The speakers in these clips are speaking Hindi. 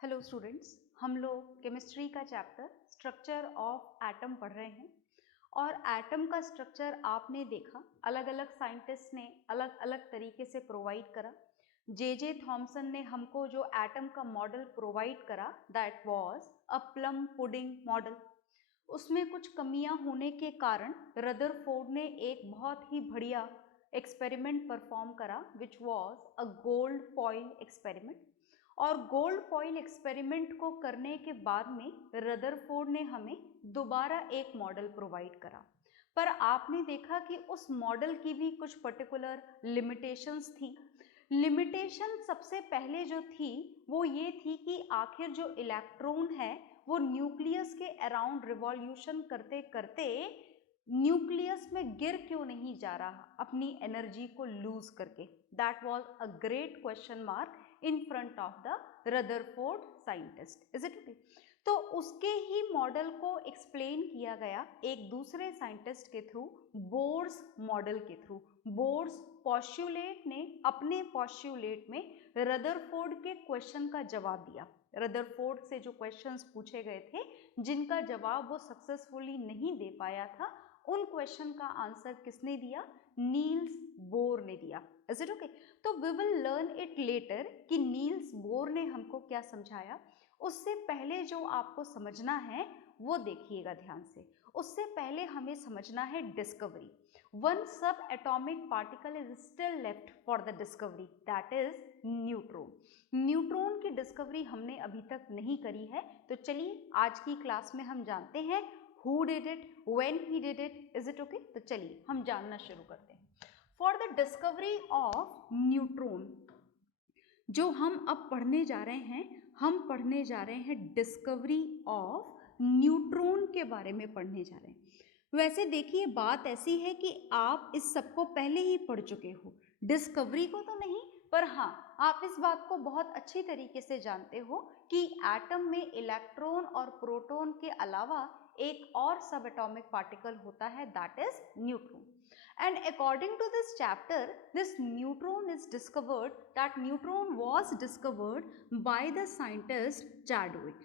हेलो स्टूडेंट्स, हम लोग केमिस्ट्री का चैप्टर स्ट्रक्चर ऑफ एटम पढ़ रहे हैं और एटम का स्ट्रक्चर आपने देखा, अलग अलग साइंटिस्ट ने अलग अलग तरीके से प्रोवाइड करा। जे थॉमसन ने हमको जो एटम का मॉडल प्रोवाइड करा that was a plum pudding model. उसमें कुछ कमियां होने के कारण रदरफोर्ड ने एक बहुत ही बढ़िया एक्सपेरिमेंट परफॉर्म करा which was a gold foil experiment. और गोल्ड फॉइल एक्सपेरिमेंट को करने के बाद में रदरफोर्ड ने हमें दोबारा एक मॉडल प्रोवाइड करा, पर आपने देखा कि उस मॉडल की भी कुछ पर्टिकुलर लिमिटेशंस थी। लिमिटेशन सबसे पहले जो थी वो ये थी कि आखिर जो इलेक्ट्रॉन है वो न्यूक्लियस के अराउंड रिवॉल्यूशन करते करते न्यूक्लियस में गिर क्यों नहीं जा रहा अपनी एनर्जी को लूज करके। That was a great question mark in front of the Rutherford scientist, is it okay. तो उसके ही मॉडल को एक्सप्लेन किया गया एक दूसरे साइंटिस्ट के थ्रू, बोर्स मॉडल के थ्रू। बोर्स पॉस्टुलेट ने अपने पॉस्टुलेट में रदरफोर्ड के क्वेश्चन का जवाब दिया। रदरफोर्ड से जो क्वेश्चंस पूछे गए थे जिनका जवाब वो सक्सेसफुली नहीं दे पाया था, उन क्वेश्चन का आंसर किसने दिया? नील्स बोर ने दिया, इज इट ओके। तो we will learn it later कि नील्स बोर ने हमको क्या समझाया। उससे पहले जो आपको समझना है वो देखिएगा ध्यान से। उससे पहले हमें समझना है डिस्कवरी। वन सब atomic particle is still left for the discovery, that is neutron. Neutron की डिस्कवरी हमने अभी तक नहीं करी है, तो चलिए आज की क्लास में हम जानते हैं who did it, when he did it, is it okay। तो चलिए हम जानना शुरू करते हैं। For the discovery of neutron, जो हम अब पढ़ने जा रहे हैं, हम पढ़ने जा रहे हैं डिस्कवरी ऑफ न्यूट्रॉन के बारे में पढ़ने जा रहे हैं। वैसे देखिए बात ऐसी है कि आप इस सबको पहले ही पढ़ चुके हो, डिस्कवरी को तो नहीं, पर हाँ आप इस बात को बहुत अच्छी तरीके से जानते हो कि एटम में इलेक्ट्रॉन और प्रोटॉन के अलावा एक और सब एटॉमिक पार्टिकल होता है, that is neutron. And according to this chapter, this neutron is discovered, that neutron was discovered by the scientist Chadwick.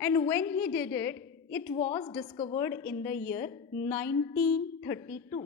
And when he did it, it was discovered in the year 1932.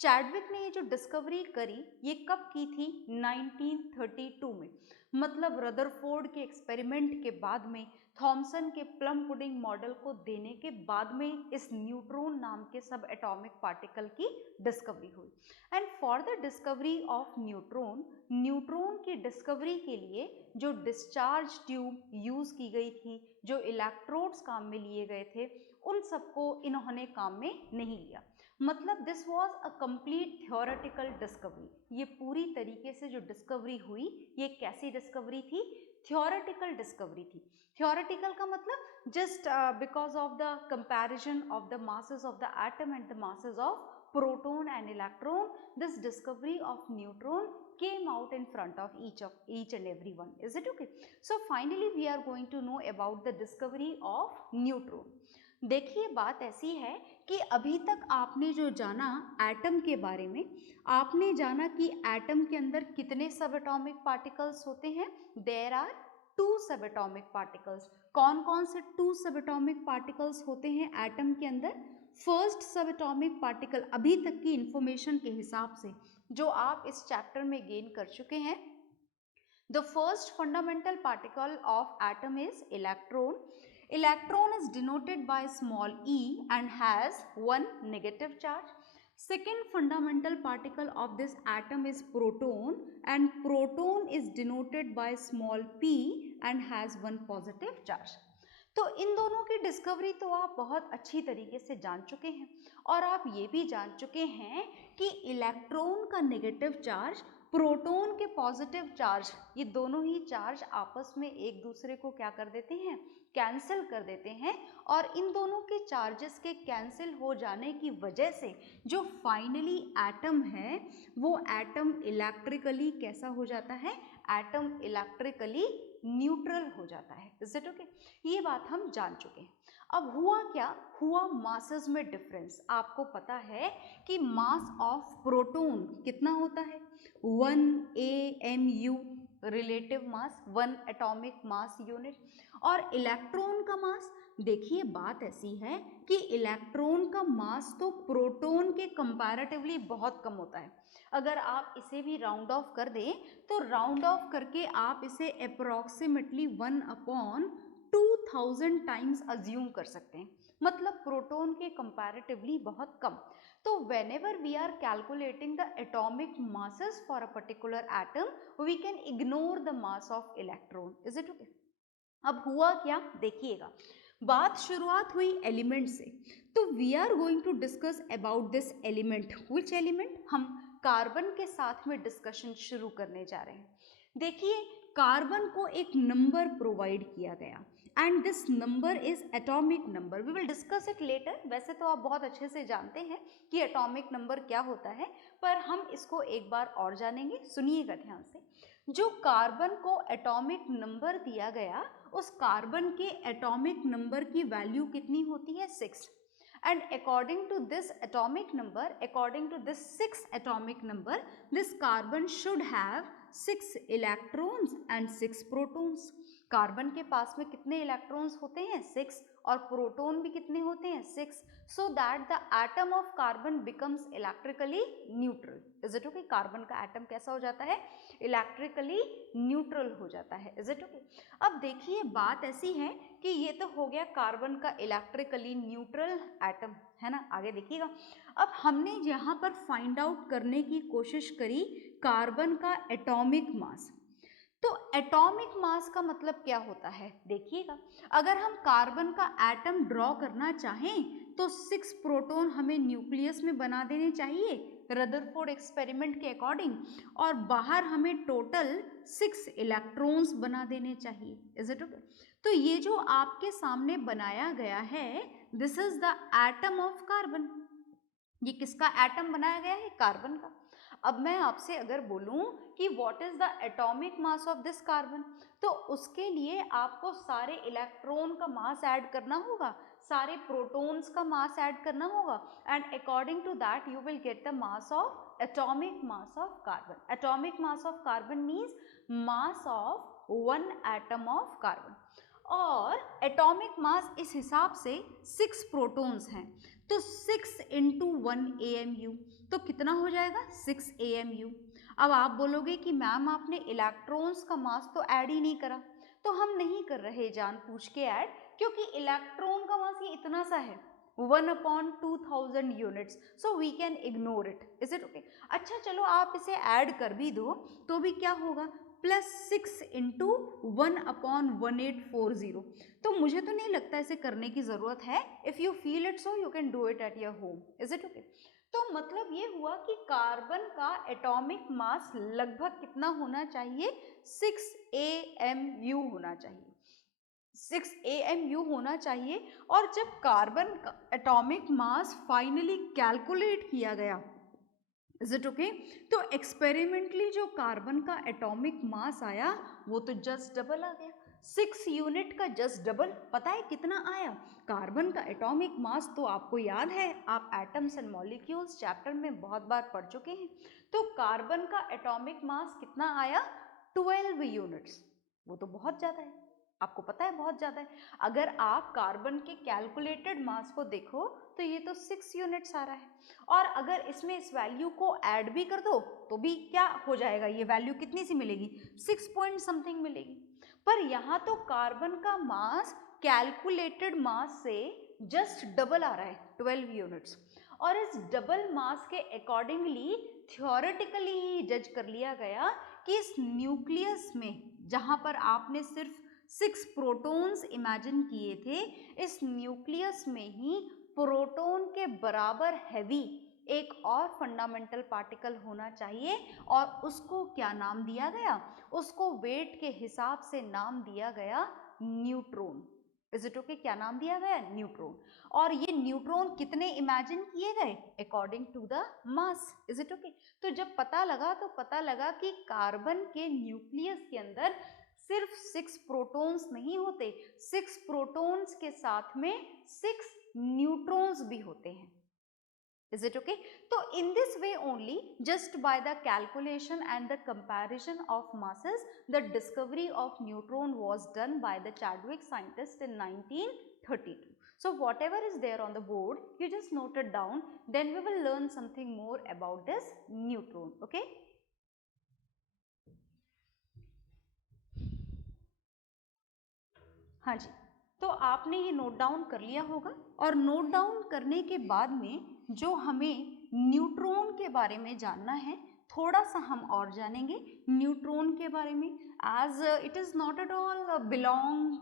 Chadwick ने ये जो डिस्कवरी करी ये कब की थी? 1932 में। मतलब रदरफोर्ड के एक्सपेरिमेंट के बाद में, थॉमसन के प्लम पुडिंग मॉडल को देने के बाद में इस न्यूट्रॉन नाम के सब एटॉमिक पार्टिकल की डिस्कवरी हुई। And for the discovery of neutron, neutron की डिस्कवरी के लिए जो डिस्चार्ज ट्यूब यूज की गई थी, जो इलेक्ट्रोड्स काम में लिए गए थे, उन सबको इन्होंने काम में नहीं लिया। मतलब this was a complete theoretical discovery. ये पूरी तरीके से जो डिस्कवरी हुई ये कैसी डिस्कवरी थी? थ्योरेटिकल डिस्कवरी थी। थ्योरेटिकल का मतलब just because of the comparison of the masses of the atom and the masses of proton and electron, this discovery of neutron came out in front of each and every one, is it okay। So finally we are going to know about the discovery of neutron। देखिए बात ऐसी है कि अभी तक आपने जो जाना एटम के बारे में, आपने जाना कि एटम के अंदर कितने सब एटॉमिक पार्टिकल्स होते हैं। देयर आर 2 सब एटॉमिक पार्टिकल्स। कौन कौन से 2 सब एटॉमिक पार्टिकल्स होते हैं एटम के अंदर? फर्स्ट सब एटॉमिक पार्टिकल, अभी तक की इंफॉर्मेशन के हिसाब से जो आप इस चैप्टर में गेन कर चुके हैं, the first fundamental particle of atom is electron। Electron is denoted by small e and has one negative charge। Second fundamental particle of this atom is proton, and proton is denoted by small p and has one positive charge। तो इन दोनों की डिस्कवरी तो आप बहुत अच्छी तरीके से जान चुके हैं, और आप ये भी जान चुके हैं कि इलेक्ट्रॉन का नेगेटिव चार्ज, प्रोटॉन के पॉजिटिव चार्ज, ये दोनों ही चार्ज आपस में एक दूसरे को क्या कर देते हैं? कैंसिल कर देते हैं। और इन दोनों के चार्जेस के कैंसिल हो जाने की वजह से जो फाइनली एटम है वो एटम इलेक्ट्रिकली कैसा हो जाता है? एटम इलेक्ट्रिकली न्यूट्रल हो जाता है, इज इट ओके। ये बात हम जान चुके हैं। अब हुआ क्या? हुआ मासेस में डिफरेंस। आपको पता है कि मास ऑफ प्रोटॉन कितना होता है? 1 AMU। Relative mass, 1 atomic mass unit. और इलेक्ट्रॉन का मास, देखिए बात ऐसी है कि इलेक्ट्रॉन का मास तो प्रोटॉन के कंपैरेटिवली बहुत कम होता है। अगर आप इसे भी राउंड ऑफ कर दें तो राउंड ऑफ करके आप इसे अप्रॉक्सीमेटली 1/2000 टाइम्स अज्यूम कर सकते हैं, मतलब प्रोटॉन के कंपैरेटिवली बहुत कम। तो whenever we are calculating the atomic masses for a particular atom, we can ignore the mass of electron. Is it okay? अब हुआ क्या देखिएगा, बात शुरुआत हुई एलिमेंट से, तो we are going to discuss about this element. Which element? हम कार्बन के साथ में डिस्कशन शुरू करने जा रहे हैं। देखिए कार्बन को एक नंबर प्रोवाइड किया गया and this number is atomic number. We will discuss it later. वैसे तो आप बहुत अच्छे से जानते हैं कि एटॉमिक नंबर क्या होता है, पर हम इसको एक बार और जानेंगे, सुनिएगा ध्यान से। जो कार्बन को एटॉमिक नंबर दिया गया, उस कार्बन के एटॉमिक नंबर की वैल्यू कितनी होती है? 6। and according to this atomic number, according to this 6th atomic number, this carbon should have 6 electrons and 6 protons. Carbon के पास में कितने इलेक्ट्रॉन्स होते हैं? 6, और प्रोटॉन भी कितने होते हैं? 6, so that the atom of carbon becomes electrically neutral. Is it okay? Carbon का एटम कैसा हो जाता है? इलेक्ट्रिकली न्यूट्रल हो जाता है। Is it okay? अब देखिए बात ऐसी है कि ये तो हो गया कार्बन का इलेक्ट्रिकली न्यूट्रल एटम, है ना। आगे देखिएगा, अब हमने यहाँ पर फाइंड आउट करने की कोशिश करी कार्बन का एटॉमिक मास। तो एटॉमिक मास का मतलब क्या होता है? देखिएगा, अगर हम कार्बन का एटम ड्रॉ करना चाहें तो 6 प्रोटॉन हमें न्यूक्लियस में बना देने चाहिए रदरफोर्ड एक्सपेरिमेंट के अकॉर्डिंग, और बाहर हमें टोटल 6 इलेक्ट्रॉन्स बना देने चाहिए। Is it okay? तो ये जो आपके सामने बनाया गया है, this is the atom of carbon. ये किसका एटम बनाया गया है? कार्बन का। अब मैं आपसे अगर बोलूं कि what is the atomic mass of this carbon, तो उसके लिए आपको सारे इलेक्ट्रॉन का मास ऐड करना होगा, सारे प्रोटॉन्स का मास ऐड करना होगा, and according to that you will get the mass of atomic mass of carbon. Atomic mass of carbon means mass of 1 atom of carbon. और एटॉमिक मास इस हिसाब से 6 प्रोटॉन्स हैं, तो 6 × 1 AMU, तो कितना हो जाएगा? 6 AMU। अब आप बोलोगे कि मैम आपने इलेक्ट्रॉन्स का मास तो ऐड ही नहीं करा, तो हम नहीं कर रहे जानबूझ के ऐड, क्योंकि इलेक्ट्रॉन का मास ये इतना सा है, 1/2000 units, so we can ignore it. Is it okay? अच्छा चलो आप इसे ऐड कर भी दो तो भी क्या होगा? +6 × 1/1840। तो मुझे तो नहीं लगता इसे करने की जरूरत है। If you feel it so you can do it at your home. Is it okay? तो मतलब ये हुआ कि कार्बन का एटॉमिक मास लगभग कितना होना चाहिए? 6 AMU होना चाहिए, 6 AMU होना चाहिए। और जब कार्बन का एटॉमिक मास फाइनली कैलकुलेट किया गया, इज इट ओके, तो एक्सपेरिमेंटली जो कार्बन का एटॉमिक मास आया वो तो जस्ट डबल आ गया, 6 यूनिट का जस्ट डबल। पता है कितना आया? कार्बन का एटॉमिक मास तो आपको याद है, आप एटम्स एंड मॉलिक्यूल्स चैप्टर में बहुत बार पढ़ चुके हैं। तो कार्बन का एटॉमिक मास कितना आया? 12 यूनिट्स। वो तो बहुत ज़्यादा है, आपको पता है बहुत ज़्यादा है। अगर आप कार्बन के कैलकुलेटेड मास को देखो तो ये तो 6 यूनिट्स आ रहा है, और अगर इसमें इस वैल्यू को ऐड भी कर दो तो भी क्या हो जाएगा? ये वैल्यू कितनी सी मिलेगी? 6 पॉइंट समथिंग मिलेगी। पर यहाँ तो कार्बन का मास कैलकुलेटेड मास से जस्ट डबल आ रहा है, 12 यूनिट्स। और इस डबल मास के अकॉर्डिंगली थ्योरेटिकली ही जज कर लिया गया कि इस न्यूक्लियस में, जहाँ पर आपने सिर्फ 6 प्रोटॉन्स इमेजिन किए थे, इस न्यूक्लियस में ही प्रोटॉन के बराबर हैवी एक और फंडामेंटल पार्टिकल होना चाहिए, और उसको क्या नाम दिया गया? उसको वेट के हिसाब से नाम दिया गया न्यूट्रॉन। Is it okay? क्या नाम दिया गया? न्यूट्रॉन। और ये न्यूट्रॉन कितने इमेजिन किए गए? According to the mass. Is it okay? तो जब पता लगा कि कार्बन के न्यूक्लियस के अंदर सिर्फ 6 प्रोटॉन्स नहीं होते, 6 प्रोटॉन्स के साथ में 6 न्यूट्रॉन्स भी होते हैं। Is it okay? So in this way only, just by the calculation and the comparison of masses, the discovery of neutron was done by the Chadwick scientist in 1932. So whatever is there on the board, you just note it down, then we will learn something more about this neutron. Okay? हाँ जी, तो आपने ये नोट डाउन कर लिया होगा, और नोट डाउन करने के बाद में जो हमें न्यूट्रॉन के बारे में जानना है, थोड़ा सा हम और जानेंगे न्यूट्रॉन के बारे में, as it is not at all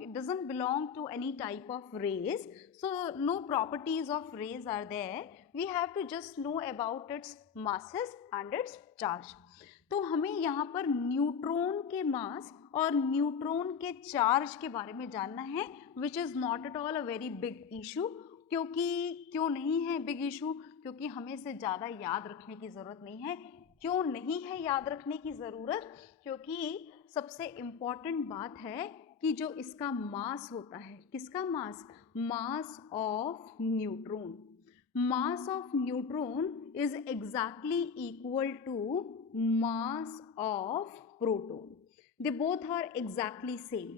it doesn't belong to any type of rays, so no properties of rays are there, we have to just know about its masses and its charge. तो हमें यहाँ पर न्यूट्रॉन के मास और न्यूट्रॉन के चार्ज के बारे में जानना है, which is not at all a very big issue. क्यों नहीं है बिग इशू? क्योंकि हमें इसे ज़्यादा याद रखने की ज़रूरत नहीं है। क्यों नहीं है याद रखने की ज़रूरत? क्योंकि सबसे इम्पॉर्टेंट बात है कि जो इसका मास होता है, किसका mass? Mass of neutron. Mass of neutron is exactly equal to mass of proton. They both are exactly same.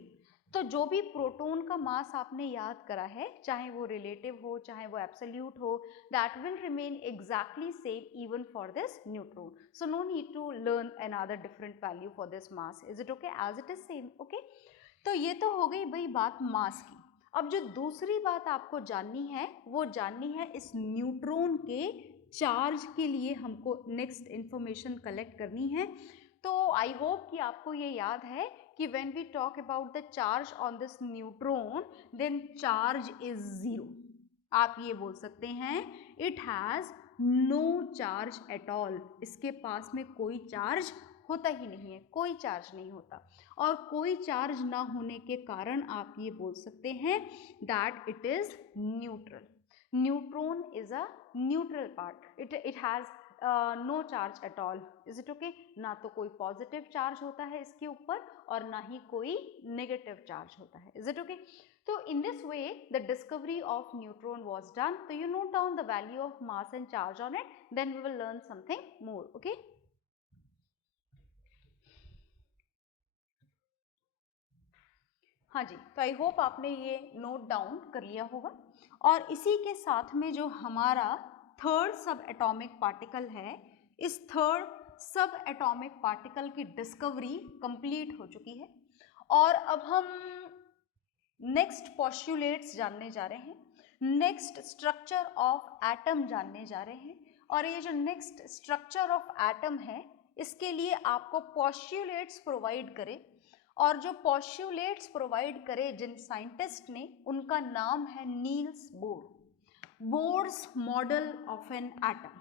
तो जो भी प्रोटॉन का मास आपने याद करा है, चाहे वो रिलेटिव हो चाहे वो एब्सोल्यूट हो, that will remain exactly same even for this neutron. So no need to learn another different value for this mass. Is it okay? As it is same. Okay? तो ये तो हो गई भाई बात मास की। अब जो दूसरी बात आपको जाननी है, वो जाननी है इस न्यूट्रॉन के चार्ज के लिए हमको नेक्स्ट इंफॉर्मेशन कलेक्ट करनी है। तो आई होप कि आपको ये याद है कि when we talk about the charge on this neutron, then charge is zero. आप ये बोल सकते हैं it has no charge at all, इसके पास में कोई चार्ज होता ही नहीं है, कोई चार्ज नहीं होता। और कोई चार्ज ना होने के कारण आप ये बोल सकते हैं that it is neutral. Neutron is a neutral part, it has no charge at all. Is it okay? ना तो कोई पॉजिटिव चार्ज होता है इसके ऊपर और ना ही कोई नेगेटिव चार्ज होता है। Is it okay? तो in this way the discovery of neutron was done. तो you note down the value of mass and charge on it, then we will learn something more. Okay? हाँ जी, तो आई होप आपने ये नोट डाउन कर लिया होगा। और इसी के साथ में जो हमारा थर्ड सब एटॉमिक पार्टिकल है, इस थर्ड सब एटॉमिक पार्टिकल की डिस्कवरी कंप्लीट हो चुकी है। और अब हम नेक्स्ट पोस्टुलेट्स जानने जा रहे हैं, नेक्स्ट स्ट्रक्चर ऑफ एटम जानने जा रहे हैं। और ये जो नेक्स्ट स्ट्रक्चर ऑफ एटम है, इसके लिए आपको पोस्टुलेट्स प्रोवाइड करें, और जो पोस्टुलेट्स प्रोवाइड करे जिन साइंटिस्ट ने, उनका नाम है Niels Bohr, Bohr's model of an atom.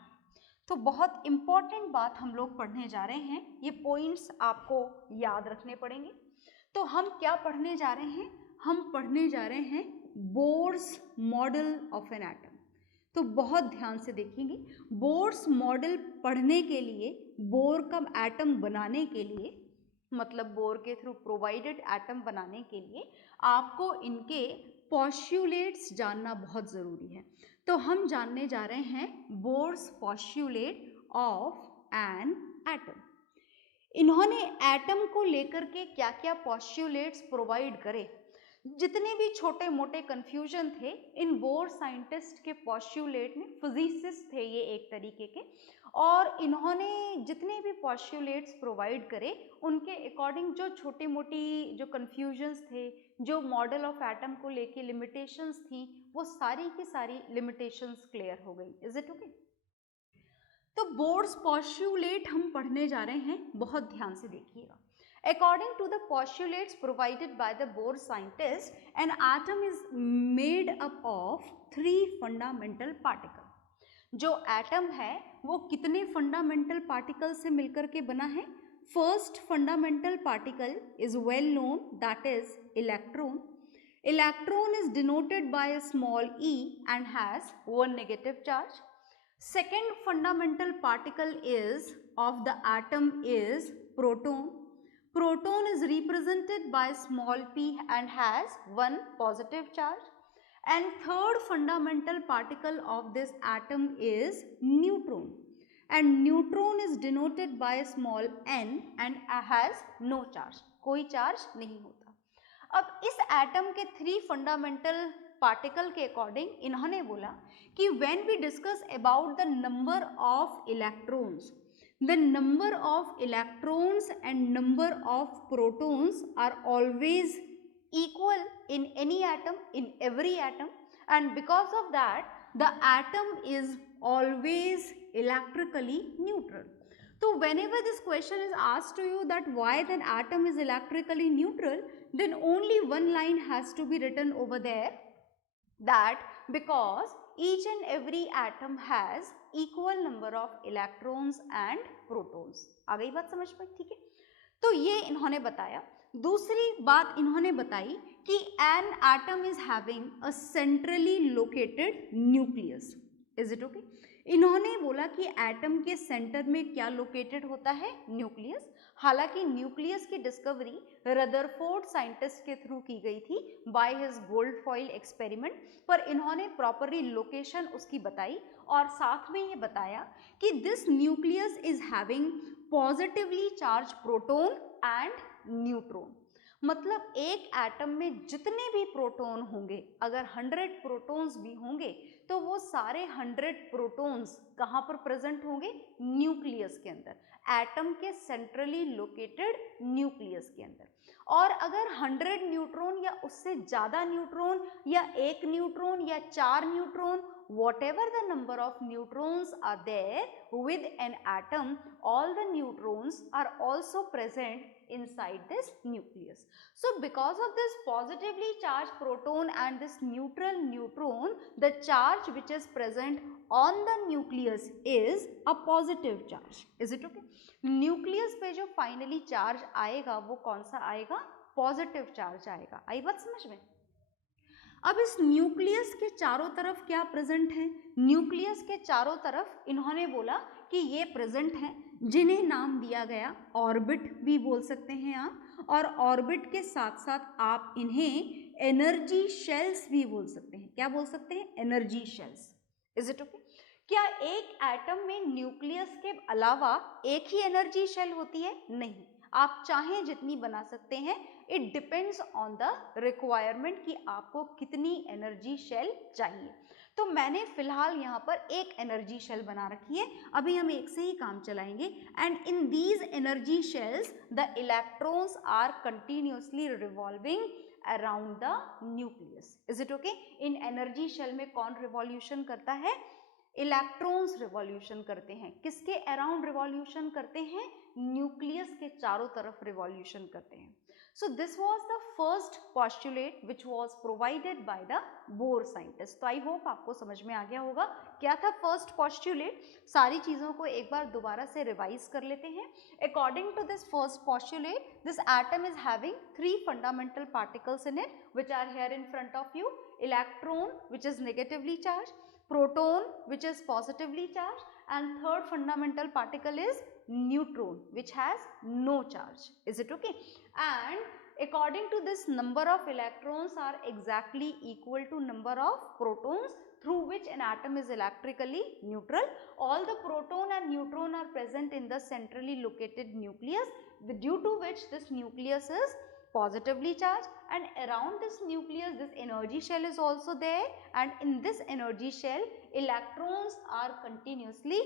तो बहुत इंपॉर्टेंट बात हम लोग पढ़ने जा रहे हैं, ये पॉइंट्स आपको याद रखने पड़ेंगे। तो हम क्या पढ़ने जा रहे हैं? हम पढ़ने जा रहे हैं Bohr's model of an atom. तो बहुत ध्यान से देखेंगे, बोर्स मॉडल पढ़ने के लिए, बोर का एटम बनाने के लिए, मतलब बोर के थ्रू प्रोवाइडेड एटम बनाने के लिए आपको इनके पोस्टुलेट्स जानना बहुत ज़रूरी है। तो हम जानने जा रहे हैं Bohr's postulate of an atom. इन्होंने एटम को लेकर के क्या क्या पोस्टुलेट्स प्रोवाइड करे, जितने भी छोटे मोटे कन्फ्यूजन थे इन बोर साइंटिस्ट के पोस्टुलेट में, फिजिसिस्ट थे ये एक तरीके के, और इन्होंने जितने भी पोस्टुलेट्स प्रोवाइड करे उनके अकॉर्डिंग जो छोटी मोटी जो कन्फ्यूजन्स थे, जो मॉडल ऑफ एटम को लेके लिमिटेशंस थी, वो सारी की सारी लिमिटेशंस क्लियर हो गई। Is it okay? तो बोर्स पोस्टुलेट हम पढ़ने जा रहे हैं, बहुत ध्यान से देखिएगा। According to the postulates provided by the Bohr scientists, an atom is made up of 3 fundamental particles. जो एटम है वो कितने फंडामेंटल पार्टिकल से मिलकर के बना है? First fundamental particle is well known, that is electron. Electron is denoted by a small e and has one negative charge. Second fundamental particle is of the atom is proton. Proton is represented by small p and has one positive charge. and third fundamental particle of this atom is neutron, and neutron is denoted by a small n and has no charge, कोई चार्ज नहीं होता। अब इस एटम के 3 फंडामेंटल पार्टिकल के अकॉर्डिंग इन्होंने बोला कि when we discuss about the number of electrons, the number of electrons and number of protons are always equal in any atom, in every atom, and because of that the atom is always electrically neutral. So whenever this question is asked to you that why an atom is electrically neutral, then only one line has to be written over there, that because each and every atom has equal number of electrons and protons। आ गई बात समझ में? ठीक है, तो ये इन्होंने बताया। दूसरी बात इन्होंने बताई कि an atom is having a centrally located nucleus। Is it okay? इन्होंने बोला कि एटम के सेंटर में क्या लोकेटेड होता है? न्यूक्लियस। हालांकि न्यूक्लियस की डिस्कवरी रदरफोर्ड साइंटिस्ट के थ्रू की गई थी by his gold foil experiment, पर इन्होंने प्रॉपरली लोकेशन उसकी बताई और साथ में ये बताया कि this nucleus is having positively charge proton and neutron. मतलब एक एटम में जितने भी प्रोटॉन होंगे, अगर 100 प्रोटॉन्स भी होंगे तो वो सारे 100 प्रोटॉन्स कहाँ पर प्रेजेंट होंगे? न्यूक्लियस के अंदर, एटम के सेंट्रली लोकेटेड न्यूक्लियस के अंदर। और अगर 100 न्यूट्रॉन या उससे ज़्यादा न्यूट्रॉन या 1 न्यूट्रॉन या 4 neutron, whatever the number of neutrons are there with an atom, all the neutrons are also present inside this nucleus. So because of this positively charged proton and this neutral neutron, the charge which is present on the nucleus is a positive charge. Is it okay? Nucleus पे जो फाइनली चार्ज आएगा वो कौन सा आएगा? पॉजिटिव चार्ज आएगा। आई बात समझ में? अब इस न्यूक्लियस के चारों तरफ क्या प्रेजेंट है? न्यूक्लियस के चारों तरफ इन्होंने बोला कि ये प्रेजेंट हैं, जिन्हें नाम दिया गया ऑर्बिट भी बोल सकते हैं आप, और ऑर्बिट के साथ साथ आप इन्हें एनर्जी शेल्स भी बोल सकते हैं। क्या बोल सकते हैं? Energy shells. Is it okay? क्या एक एटम में न्यूक्लियस के अलावा एक ही एनर्जी शेल होती है? नहीं, आप चाहें जितनी बना सकते हैं। It depends on the requirement कि आपको कितनी एनर्जी शेल चाहिए। तो मैंने फिलहाल यहाँ पर एक एनर्जी शेल बना रखी है, अभी हम एक से ही काम चलाएंगे। And in these energy shells the electrons are continuously revolving around the nucleus. Is it okay? इन एनर्जी शेल में कौन रिवॉल्यूशन करता है? इलेक्ट्रॉन्स रिवॉल्यूशन करते हैं। किसके अराउंड रिवॉल्यूशन करते हैं? न्यूक्लियस के चारों तरफ रिवॉल्यूशन करते हैं। So this was the first postulate which was provided by the Bohr scientist. तो I hope आपको समझ में आ गया होगा क्या था first postulate। सारी चीज़ों को एक बार दोबारा से रिवाइज कर लेते हैं। According to this first postulate, this atom is having 3 fundamental particles in it, which are here in front of you. Electron, which is negatively charged, proton, which is positively charged, and third fundamental particle is neutron, which has no charge. Is it okay? And according to this, number of electrons are exactly equal to number of protons, through which an atom is electrically neutral. All the proton and neutron are present in the centrally located nucleus, due to which this nucleus is positively charged, and around this nucleus this energy shell is also there, and in this energy shell electrons are continuously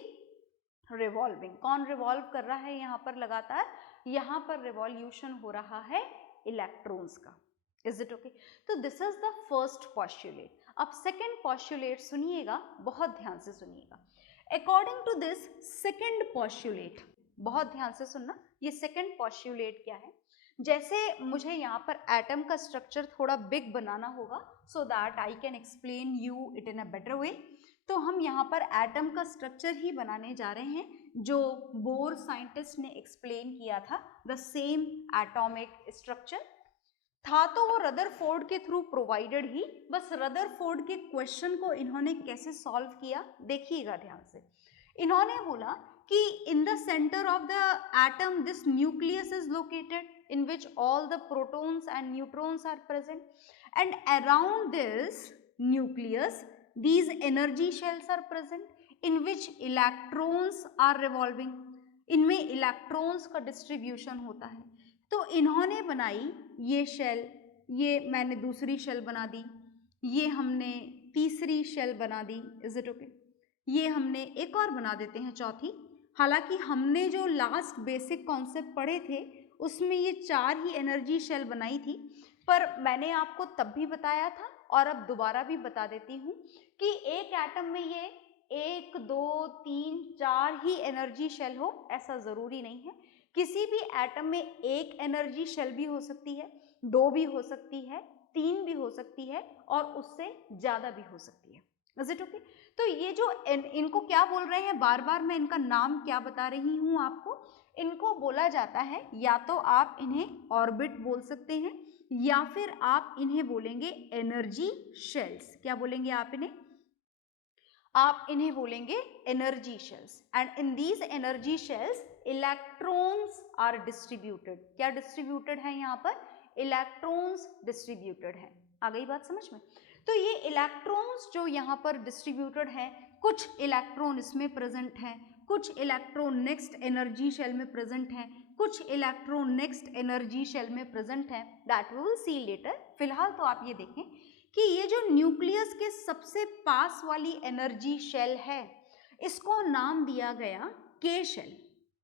revolving. कौन रिवॉल्व कर रहा है यहाँ पर लगातार? यहाँ पर रिवॉल्यूशन हो रहा है इलेक्ट्रॉन्स का। Is it okay? तो this is the first postulate. अब सेकंड पॉस्टुलेट सुनिएगा, बहुत ध्यान से सुनिएगा। According to this second postulate, बहुत ध्यान से सुनना, ये सेकंड पॉस्टुलेट क्या है? जैसे मुझे यहाँ पर एटम का स्ट्रक्चर थोड़ा बिग बनाना होगा so that I can explain you it in a better way, तो हम यहाँ पर एटम का स्ट्रक्चर ही बनाने जा रहे हैं जो बोर साइंटिस्ट ने एक्सप्लेन किया था। द सेम एटॉमिक स्ट्रक्चर था, तो वो रदरफोर्ड के थ्रू प्रोवाइडेड ही। बस रदरफोर्ड के क्वेश्चन को इन्होंने कैसे सॉल्व किया देखिएगा ध्यान से। इन्होंने बोला कि in the centre of the atom this nucleus is located in which all the protons and neutrons are present, and around this nucleus, these energy shells are present in which electrons are revolving. इनमें इलेक्ट्रॉन्स का डिस्ट्रीब्यूशन होता है। तो इन्होंने बनाई ये शेल, ये मैंने दूसरी शेल बना दी, ये हमने तीसरी शेल बना दी, इज इट ओके? ये हमने एक और बना देते हैं चौथी। हालांकि हमने जो लास्ट बेसिक कॉन्सेप्ट पढ़े थे उसमें ये 4 ही एनर्जी शेल बनाई थी, पर मैंने आपको तब भी बताया था और अब दोबारा भी बता देती हूँ कि एक एटम में ये 1, 2, 3, 4 ही एनर्जी शेल हो ऐसा ज़रूरी नहीं है। किसी भी एटम में एक एनर्जी शेल भी हो सकती है, 2 भी हो सकती है, 3 भी हो सकती है और उससे ज़्यादा भी हो सकती है। Is it okay? तो ये जो इनको क्या बोल रहे हैं, बार बार मैं इनका नाम क्या बता रही हूँ आपको, इनको बोला जाता है, या तो आप इन्हें ऑर्बिट बोल सकते हैं या फिर आप इन्हें बोलेंगे एनर्जी शेल्स। क्या बोलेंगे आप इन्हें? आप इन्हें बोलेंगे energy shells. And in these energy shells electrons are distributed. क्या डिस्ट्रीब्यूटेड है यहाँ पर? इलेक्ट्रॉन्स डिस्ट्रीब्यूटेड है। आ गई बात समझ में? तो ये इलेक्ट्रॉन्स जो यहाँ पर डिस्ट्रीब्यूटेड हैं, कुछ इलेक्ट्रॉन इसमें प्रेजेंट हैं, कुछ इलेक्ट्रॉन नेक्स्ट एनर्जी शेल में प्रेजेंट हैं, कुछ इलेक्ट्रॉन नेक्स्ट एनर्जी शेल में प्रेजेंट हैं, that we will see later. फिलहाल तो आप ये देखें कि ये जो न्यूक्लियस के सबसे पास वाली एनर्जी शेल है, इसको नाम दिया गया के शेल।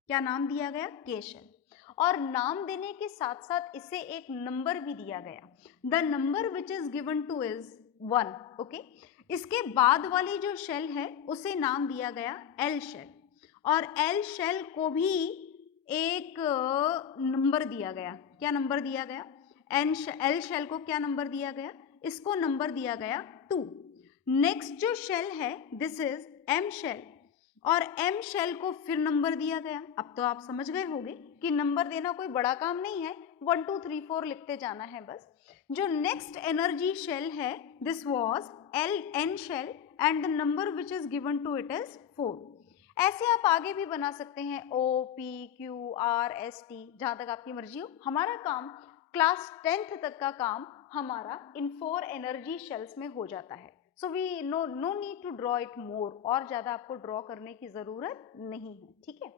क्या नाम दिया गया? के शेल। और नाम देने के साथ साथ इसे एक नंबर भी दिया गया, the number which is given two is 1। Okay, इसके बाद वाली जो शेल है उसे नाम दिया गया एल शेल, और एल शेल को भी एक नंबर दिया गया। क्या नंबर दिया गया? एल शेल को क्या नंबर दिया गया? इसको नंबर दिया गया 2। नेक्स्ट जो शेल है दिस इज एम शेल, और एम शेल को फिर नंबर दिया गया। अब तो आप समझ गए होंगे कि नंबर देना कोई बड़ा काम नहीं है, 1 2 3 4 लिखते जाना है बस। जो नेक्स्ट एनर्जी शेल है this was N shell and the number which is given to it is 4। ऐसे आप आगे भी बना सकते हैं, O P Q R S T, जहां तक आपकी मर्जी हो। हमारा काम क्लास 10th तक का काम हमारा इन 4 एनर्जी शेल्स में हो जाता है। So we no need to draw it more, और ज्यादा आपको ड्रॉ करने की जरूरत नहीं है, ठीक है?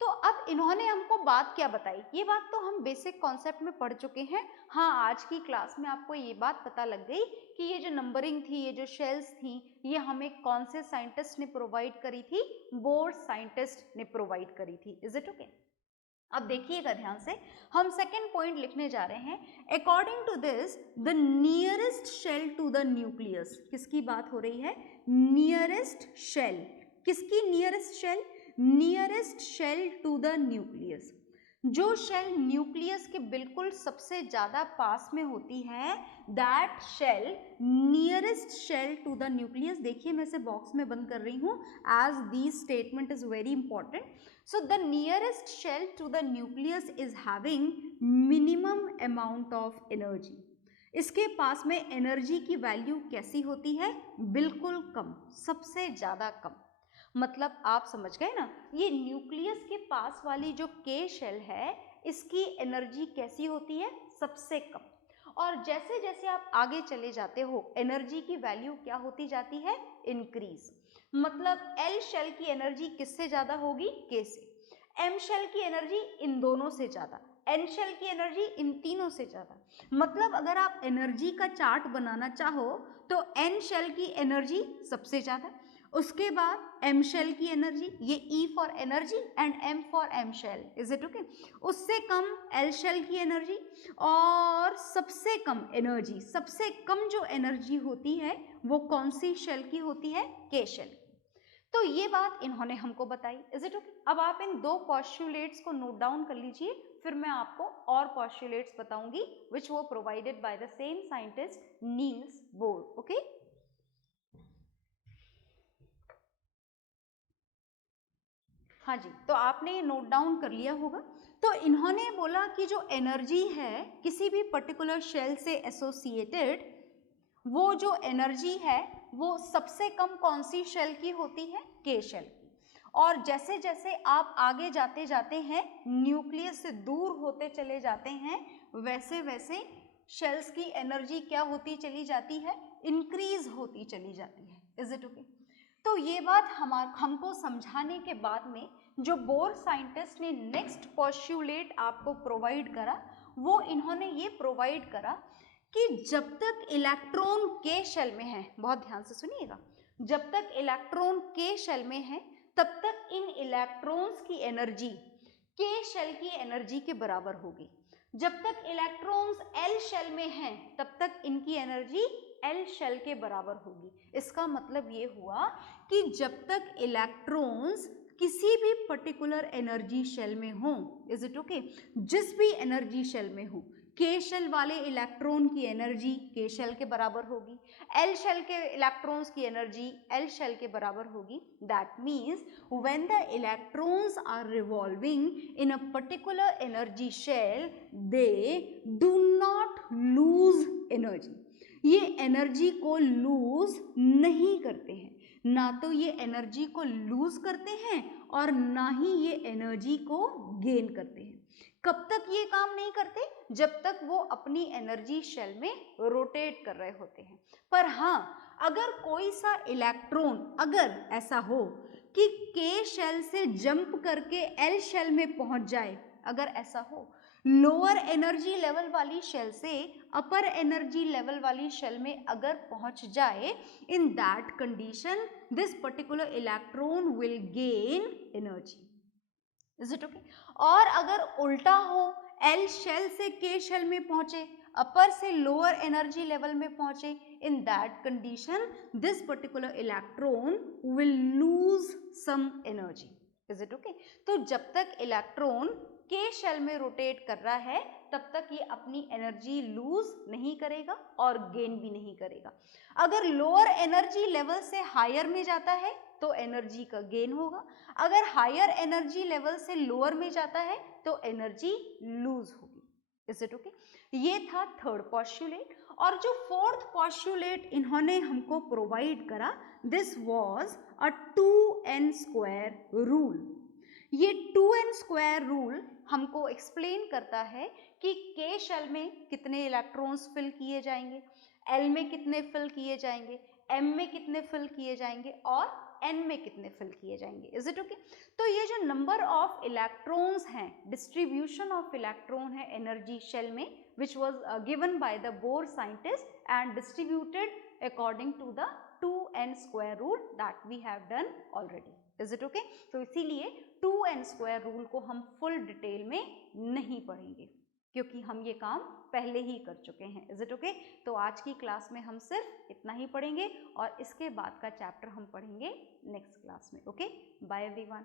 तो अब इन्होंने हमको बात क्या बताई? ये बात तो हम बेसिक कॉन्सेप्ट में पढ़ चुके हैं। हाँ, आज की क्लास में आपको ये बात पता लग गई कि ये जो नंबरिंग थी, ये जो शेल्स थी, ये हमें कौन से साइंटिस्ट ने प्रोवाइड करी थी? बोर साइंटिस्ट ने प्रोवाइड करी थी। Is it okay? अब देखिएगा ध्यान से, हम सेकेंड पॉइंट लिखने जा रहे हैं। According to this the nearest shell to the nucleus. किसकी बात हो रही है? Nearest shell. किसकी nearest shell? Nearest shell to the nucleus. जो शेल न्यूक्लियस के बिल्कुल सबसे ज्यादा पास में होती है, that shell nearest shell to the nucleus. देखिए मैं इसे बॉक्स में बंद कर रही हूं, as this statement is very important. So the nearest shell to the nucleus is having minimum amount of energy. इसके पास में एनर्जी की वैल्यू कैसी होती है? बिल्कुल कम, सबसे ज्यादा कम। मतलब आप समझ गए ना, ये न्यूक्लियस के पास वाली जो के शेल है, इसकी एनर्जी कैसी होती है? सबसे कम। और जैसे जैसे आप आगे चले जाते हो, एनर्जी की वैल्यू क्या होती जाती है? इंक्रीज। मतलब एल शेल की एनर्जी किससे ज्यादा होगी? के से। एम शेल की एनर्जी इन दोनों से ज्यादा, एन शेल की एनर्जी इन तीनों से ज्यादा। मतलब अगर आप एनर्जी का चार्ट बनाना चाहो तो एन शेल की एनर्जी सबसे ज्यादा, उसके बाद एम शेल की एनर्जी, ये E for energy and M for M shell, is it okay? उससे कम एल शेल की एनर्जी, और सबसे कम एनर्जी, सबसे कम जो एनर्जी होती है वो कौन सी शेल की होती है? के शेल। तो ये बात इन्होंने हमको बताई। Is it okay? अब आप इन 2 पॉस्टुलेट्स को नोट डाउन कर लीजिए, फिर मैं आपको और पॉस्टुलेट्स बताऊंगी विच वो provided by the same scientist Niels Bohr. Okay, हाँ जी, तो आपने ये नोट डाउन कर लिया होगा। तो इन्होंने बोला कि जो एनर्जी है किसी भी पर्टिकुलर शेल से एसोसिएटेड, वो जो एनर्जी है वो सबसे कम कौन सी शेल की होती है? के शेल की। और जैसे जैसे आप आगे जाते जाते हैं, न्यूक्लियस से दूर होते चले जाते हैं, वैसे वैसे शेल्स की एनर्जी क्या होती चली जाती है? इंक्रीज होती चली जाती है। Is it okay? तो ये बात हमको समझाने के बाद में जो बोर साइंटिस्ट ने नेक्स्ट पोस्टुलेट आपको प्रोवाइड करा, वो इन्होंने ये प्रोवाइड करा कि जब तक इलेक्ट्रॉन के शेल में है, बहुत ध्यान से सुनिएगा, जब तक इलेक्ट्रॉन के शेल में है तब तक इन इलेक्ट्रॉन्स की एनर्जी के शेल की एनर्जी के बराबर होगी। जब तक इलेक्ट्रॉन्स एल शेल में हैं तब तक इनकी एनर्जी एल शेल के बराबर होगी। इसका मतलब ये हुआ कि जब तक इलेक्ट्रॉन्स किसी भी पर्टिकुलर एनर्जी शेल में हो, इज इट ओके, जिस भी एनर्जी शेल में हो, के शेल वाले इलेक्ट्रॉन की एनर्जी के शेल के बराबर होगी, एल शेल के इलेक्ट्रॉन्स की एनर्जी एल शेल के बराबर होगी। That means when the electrons are revolving in a particular energy shell they do not lose energy. ये एनर्जी को लूज नहीं करते हैं, ना तो ये एनर्जी को लूज करते हैं और ना ही ये एनर्जी को गेन करते हैं। कब तक ये काम नहीं करते? जब तक वो अपनी एनर्जी शेल में रोटेट कर रहे होते हैं। पर हाँ, अगर कोई सा इलेक्ट्रॉन अगर ऐसा हो कि के शेल से जंप करके एल शेल में पहुंच जाए, अगर ऐसा हो, लोअर एनर्जी लेवल वाली शेल से अपर एनर्जी लेवल वाली शेल में अगर पहुंच जाए, इन that condition this particular electron will gain energy. Is it okay? और अगर उल्टा हो, एल शेल से के शेल में पहुंचे, अपर से लोअर एनर्जी लेवल में पहुंचे, in that condition this particular electron will lose some energy. Is it okay? तो जब तक इलेक्ट्रॉन के शेल में रोटेट कर रहा है तब तक ये अपनी एनर्जी लूज नहीं करेगा और गेन भी नहीं करेगा। अगर लोअर एनर्जी लेवल से हायर में जाता है तो एनर्जी का गेन होगा, अगर हायर एनर्जी लेवल से लोअर में जाता है तो एनर्जी लूज होगी। Is it okay? ये था थर्ड पोस्टुलेट। और जो फोर्थ पोस्टुलेट इन्होंने हमको प्रोवाइड करा, this was a 2n² rule. ये 2n² रूल हमको एक्सप्लेन करता है कि के शेल में कितने इलेक्ट्रॉन्स फिल किए जाएंगे, एल में कितने फिल किए जाएंगे, एम में कितने फिल किए जाएंगे और एन में कितने फिल किए जाएंगे। Is it okay? तो ये जो नंबर ऑफ इलेक्ट्रॉन्स हैं, डिस्ट्रीब्यूशन ऑफ इलेक्ट्रॉन है एनर्जी शेल में, which was given by the Bohr scientist and distributed according to the 2n² rule that we have done already. Is it okay? तो इसीलिए 2n² रूल को हम फुल डिटेल में नहीं पढ़ेंगे क्योंकि हम ये काम पहले ही कर चुके हैं। Is it okay? तो आज की क्लास में हम सिर्फ इतना ही पढ़ेंगे और इसके बाद का चैप्टर हम पढ़ेंगे नेक्स्ट क्लास में। Okay, bye everyone.